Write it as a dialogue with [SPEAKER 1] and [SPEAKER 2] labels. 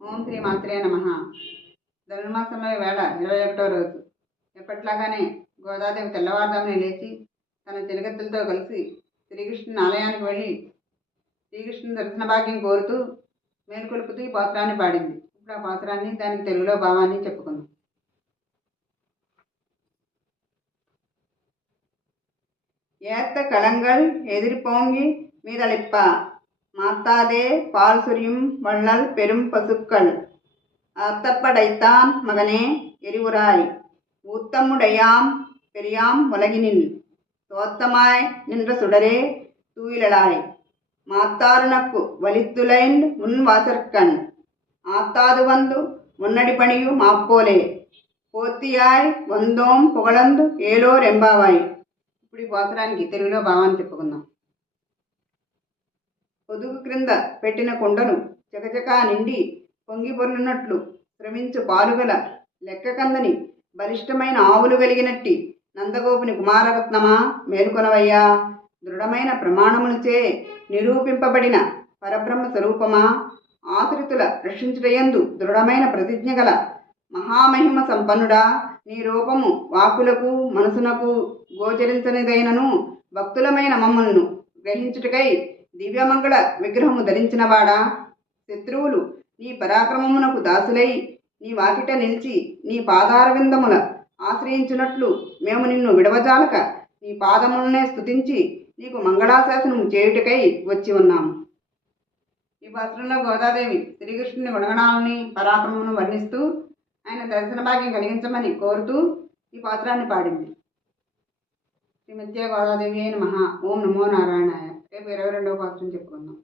[SPEAKER 1] ఓం శ్రీ మాత్రే నమ ధనుర్మాసంలో వేళ ఇరవై ఒకటో రోజు ఎప్పట్లాగానే గోదాదేవి తెల్లవారుదామునే లేచి తన చెలికత్తెలతో కలిసి శ్రీకృష్ణుని ఆలయానికి వెళ్ళి శ్రీకృష్ణుని దర్శన భాగ్యం కోరుతూ మేలుకొలుపుతూ ఈ పాత్రాన్ని పాడింది ఇప్పుడు ఆ పాత్రాన్ని దానికి తెలుగులో భావాన్ని చెప్పుకుందాం ஏத்த களங்கள் எதிர்போங்கி மீதளிப்ப மாத்தாதே பால் சுரியும் வள்ளல் பெரும் பசுக்கள் அத்தப்படைத்தான் மகனே எரிவுராய் ஊத்தமுடையாம் பெரியாம் உலகினில் தோத்தமாய் நின்ற சுடரே தூயிலளாய் மாத்தாருனக்கு வலித்துளைன் உன் வாசற்கண் ஆத்தாது வந்து முன்னடி பணியும் மாப்போலே పోతియాయ్ వందోం పొగలందు ఏలో రెంబావాయ్ ఇప్పుడు ఈ పోసరానికి తెలుగులో భావాన్ని చెప్పుకుందాం పొదుగు క్రింద పెట్టిన కుండను చకచకా నిండి పొంగిపొర్లునట్లు శ్రమించు పాలుగల లెక్క కందని బలిష్టమైన ఆవులు కలిగినట్టి నందగోపుని కుమారరత్నమా మేలుకొనవయ్యా? దృఢమైన ప్రమాణములచే నిరూపింపబడిన పరబ్రహ్మ స్వరూపమా? ఆశ్రితుల రక్షించుటయందు దృఢమైన ప్రతిజ్ఞ గల మహామహిమ సంపన్నుడా? నీ రూపము వాకులకు మనసునకు గోచరించనిదైనను భక్తులమైన మమ్మలను గ్రహించుటకై దివ్యమంగళ విగ్రహము ధరించినవాడా? శత్రువులు నీ పరాక్రమమునకు దాసులై నీ వాకిట నిలిచి నీ పాదారవిందముల ఆశ్రయించినట్లు మేము నిన్ను విడవజాలక నీ పాదములనే స్థుతించి నీకు మంగళాశాసనము చేయుటకై వచ్చి ఉన్నాము. ఈ పాత్రలో గోదాదేవి శ్రీకృష్ణుని గుణగణాలని పరాక్రమమును వర్ణిస్తూ ఆయన దర్శన భాగ్యం కలిగించమని కోరుతూ ఈ పాత్రాన్ని పాడింది. శ్రీమత్య గోదాదేవి అయిన మహా. ఓం నమో నారాయణాయ. రేపు ఇరవై రెండవ పాత్రం చెప్పుకుందాం.